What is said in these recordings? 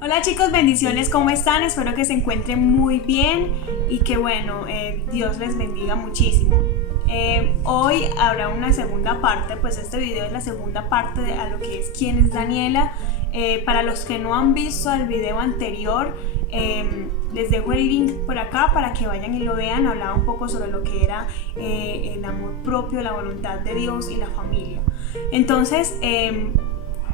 Hola chicos, bendiciones, ¿cómo están? Espero que se encuentren muy bien y que Dios les bendiga muchísimo. Hoy habrá una segunda parte, pues este video es la segunda parte de a lo que es quién es Daniela. Para los que no han visto el video anterior, les dejo el link por acá para que vayan y lo vean. Hablaba un poco sobre lo que era el amor propio, la voluntad de Dios y la familia. Entonces,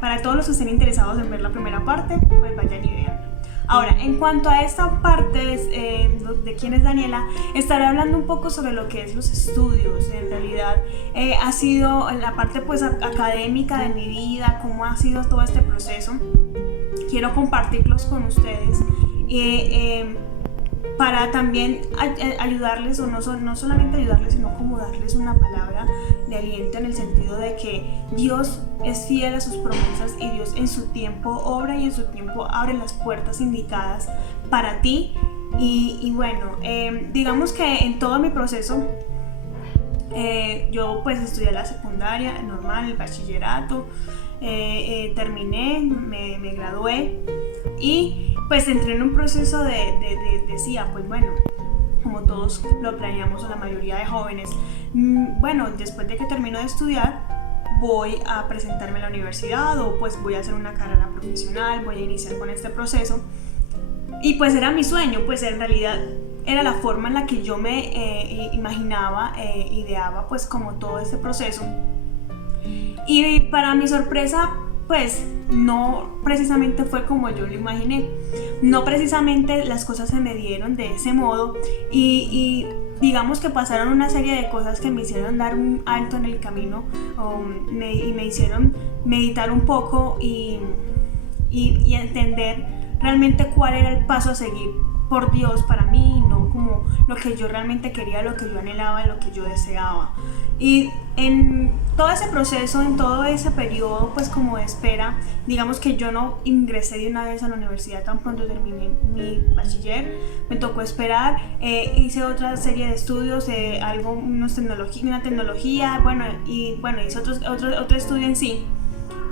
para todos los que estén interesados en ver la primera parte, pues vayan y vean. Ahora, en cuanto a esta parte de quién es Daniela, estaré hablando un poco sobre lo que es los estudios. En realidad ha sido la parte pues académica de mi vida, cómo ha sido todo este proceso. Quiero compartirlos con ustedes para también ayudarles, o no solamente ayudarles, sino como darles una palabra de aliento, en el sentido de que Dios es fiel a sus promesas y Dios en su tiempo obra y en su tiempo abre las puertas indicadas para ti. Digamos que en todo mi proceso yo pues estudié la secundaria normal, el bachillerato, terminé, me gradué y pues entré en un proceso decía, pues bueno, como todos lo planeamos, o la mayoría de jóvenes, bueno, después de que termino de estudiar voy a presentarme a la universidad, o pues voy a hacer una carrera profesional, voy a iniciar con este proceso. Y pues era mi sueño, pues en realidad era la forma en la que yo me imaginaba, ideaba pues como todo este proceso. Y para mi sorpresa, pues no precisamente fue como yo lo imaginé, no precisamente las cosas se me dieron de ese modo, y digamos que pasaron una serie de cosas que me hicieron dar un alto en el camino, y me hicieron meditar un poco y entender realmente cuál era el paso a seguir por Dios para mí, no como lo que yo realmente quería, lo que yo anhelaba, lo que yo deseaba. Y en todo ese proceso, en todo ese periodo pues como de espera, digamos que yo no ingresé de una vez a la universidad tan pronto terminé mi bachiller, me tocó esperar, hice otra serie de estudios, una tecnología, hice otro estudio en sí,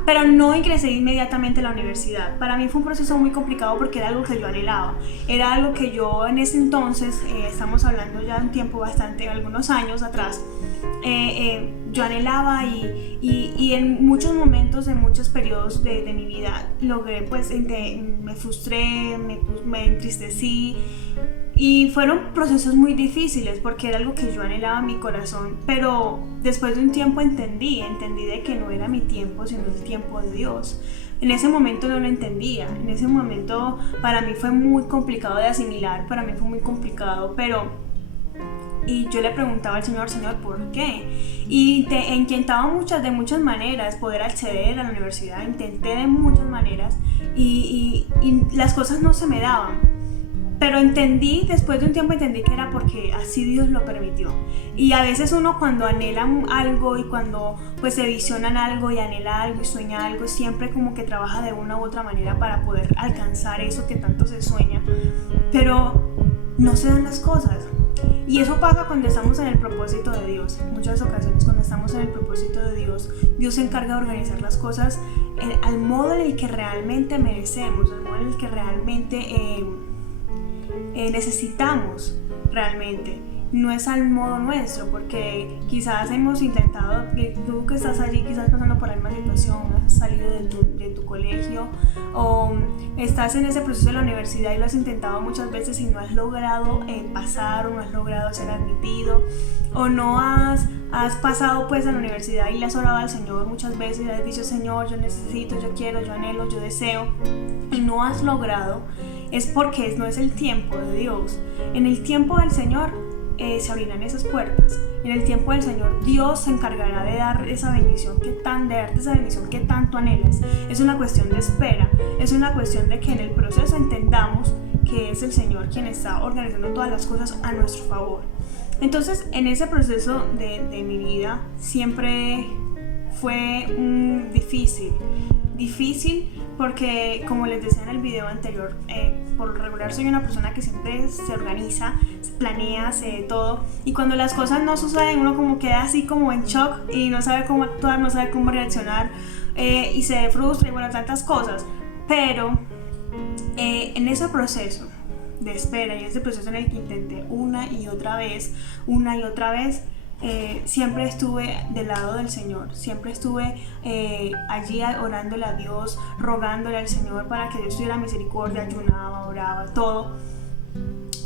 pero no ingresé inmediatamente a la universidad. Para mí fue un proceso muy complicado porque era algo que yo anhelaba, era algo que yo en ese entonces, estamos hablando ya de un tiempo bastante, algunos años atrás, yo anhelaba y en muchos momentos, en muchos periodos de mi vida logré, pues me frustré, me entristecí. Y fueron procesos muy difíciles porque era algo que yo anhelaba en mi corazón, pero después de un tiempo entendí de que no era mi tiempo, sino el tiempo de Dios. En ese momento no lo entendía, en ese momento para mí fue muy complicado de asimilar, para mí fue muy complicado, y yo le preguntaba al Señor, ¿por qué? Y intentaba de muchas maneras poder acceder a la universidad, intenté de muchas maneras y las cosas no se me daban. Pero después de un tiempo entendí que era porque así Dios lo permitió. Y a veces uno cuando anhela algo y cuando pues se visionan algo y anhela algo y sueña algo, siempre como que trabaja de una u otra manera para poder alcanzar eso que tanto se sueña. Pero no se dan las cosas. Y eso pasa cuando estamos en el propósito de Dios. En muchas ocasiones cuando estamos en el propósito de Dios, Dios se encarga de organizar las cosas al modo en el que realmente merecemos, al modo en el que realmente necesitamos realmente. No es al modo nuestro, porque quizás hemos intentado, tú que estás allí quizás pasando por la misma situación, has salido de tu colegio o estás en ese proceso de la universidad y lo has intentado muchas veces y no has logrado pasar, o no has logrado ser admitido, o no has pasado pues a la universidad y le has orado al Señor muchas veces y le has dicho: Señor, yo necesito, yo quiero, yo anhelo, yo deseo, y no has logrado. Es porque no es el tiempo de Dios. En el tiempo del Señor se abrirán esas puertas. En el tiempo del Señor Dios se encargará de dar esa bendición de darte esa bendición que tanto anhelas. Es una cuestión de espera, es una cuestión de que en el proceso entendamos que es el Señor quien está organizando todas las cosas a nuestro favor. Entonces, en ese proceso de mi vida siempre fue difícil porque, como les decía en el video anterior, por lo regular soy una persona que siempre se organiza, se planea, hace todo, y cuando las cosas no suceden uno como queda así como en shock y no sabe cómo actuar, no sabe cómo reaccionar, y se frustra y bueno, tantas cosas. Pero En ese proceso de espera y ese proceso en el que intenté una y otra vez, siempre estuve del lado del Señor, siempre estuve allí orándole a Dios, rogándole al Señor para que Dios tuviera misericordia, ayunaba, oraba, todo.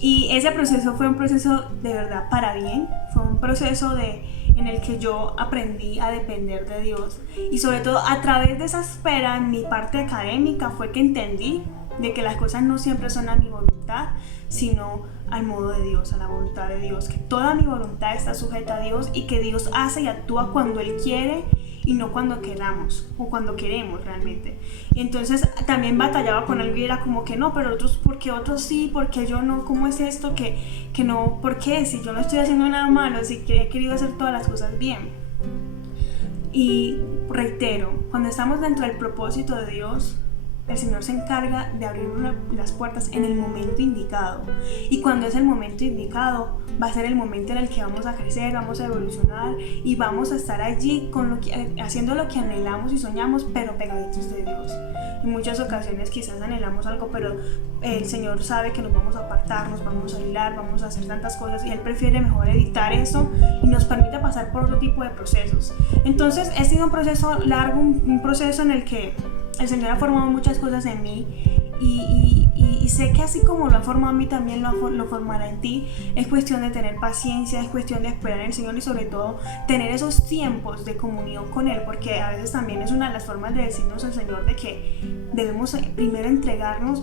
Y ese proceso fue un proceso de verdad para bien, fue un proceso en el que yo aprendí a depender de Dios. Y sobre todo a través de esa espera, en mi parte académica fue que entendí de que las cosas no siempre son a mi voluntad, sino al modo de Dios, a la voluntad de Dios, que toda mi voluntad está sujeta a Dios y que Dios hace y actúa cuando Él quiere y no cuando queramos o cuando queremos realmente. Y entonces también batallaba con algo y era como que no, pero otros, ¿por qué otros sí? ¿Por qué yo no? ¿Cómo es esto? Que no, ¿por qué? Si yo no estoy haciendo nada malo, si he querido hacer todas las cosas bien. Y reitero, cuando estamos dentro del propósito de Dios, el Señor se encarga de abrir las puertas en el momento indicado. Y cuando es el momento indicado, va a ser el momento en el que vamos a crecer, vamos a evolucionar y vamos a estar allí haciendo lo que anhelamos y soñamos, pero pegaditos de Dios. En muchas ocasiones quizás anhelamos algo, pero el Señor sabe que nos vamos a apartar, nos vamos a aislar, vamos a hacer tantas cosas y Él prefiere mejor evitar eso y nos permite pasar por otro tipo de procesos. Entonces, ha sido un proceso largo, un proceso en el que el Señor ha formado muchas cosas en mí y sé que así como lo ha formado en mí, también lo formará en ti. Es cuestión de tener paciencia, es cuestión de esperar en el Señor y sobre todo tener esos tiempos de comunión con Él, porque a veces también es una de las formas de decirnos al Señor de que debemos primero entregarnos,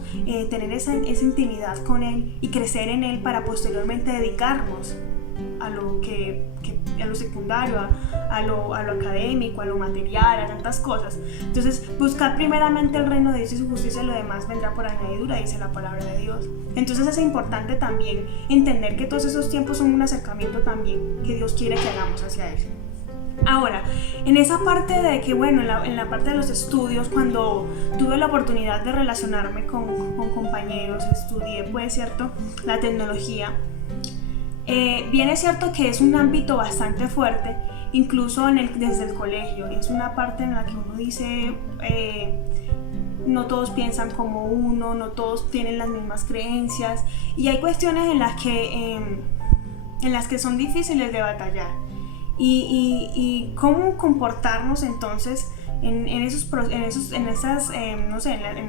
tener esa intimidad con Él y crecer en Él para posteriormente dedicarnos a lo secundario, a lo académico, a lo material, a tantas cosas. Entonces, buscar primeramente el reino de Dios y su justicia, y lo demás vendrá por añadidura, dice la palabra de Dios. Entonces es importante también entender que todos esos tiempos son un acercamiento también que Dios quiere que hagamos hacia Él. Ahora, en esa parte de que, bueno, en la parte de los estudios, cuando tuve la oportunidad de relacionarme con compañeros, estudié, pues, cierto, la tecnología. Bien es cierto que es un ámbito bastante fuerte, incluso desde el colegio. Es una parte en la que uno dice, no todos piensan como uno, no todos tienen las mismas creencias y hay cuestiones en las que son difíciles de batallar. Y cómo comportarnos entonces en la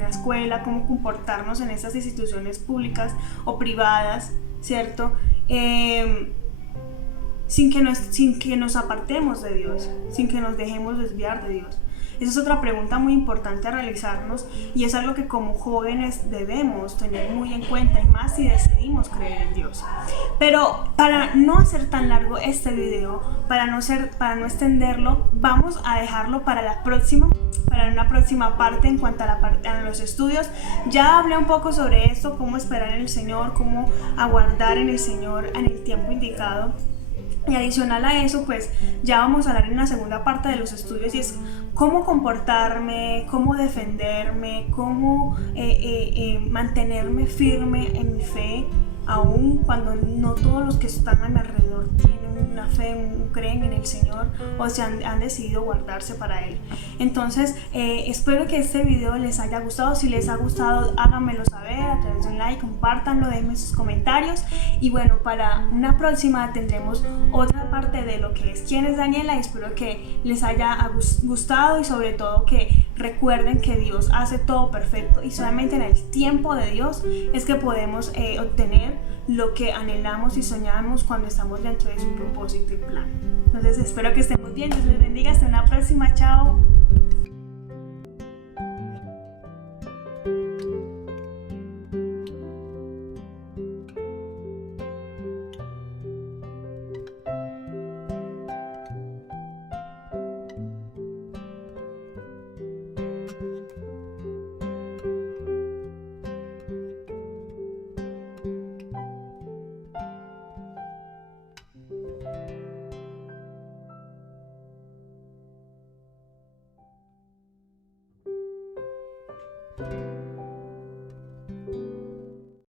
escuela, cómo comportarnos en esas instituciones públicas o privadas, ¿cierto? Sin que nos apartemos de Dios, sin que nos dejemos desviar de Dios. Esa es otra pregunta muy importante a realizarnos y es algo que como jóvenes debemos tener muy en cuenta, y más si decidimos creer en Dios. Pero para no hacer tan largo este video, para no extenderlo, vamos a dejarlo para una próxima parte en cuanto a los estudios. Ya hablé un poco sobre esto, cómo esperar en el Señor, cómo aguardar en el Señor en el tiempo indicado. Y adicional a eso, pues ya vamos a hablar en la segunda parte de los estudios y es cómo comportarme, cómo defenderme, cómo mantenerme firme en mi fe, aun cuando no todos los que están a mi alrededor tienen una fe, creen en el Señor o se han decidido guardarse para Él. Entonces, espero que este video les haya gustado. Si les ha gustado, háganmelo saber a través de un like, compártanlo, déjenme sus comentarios. Y bueno, para una próxima tendremos otra parte de lo que es quién es Daniela, y espero que les haya gustado y sobre todo que recuerden que Dios hace todo perfecto y solamente en el tiempo de Dios es que podemos obtener lo que anhelamos y soñamos cuando estamos dentro de su propósito y plan. Entonces espero que estén muy bien, Dios les bendiga, hasta una próxima, chao.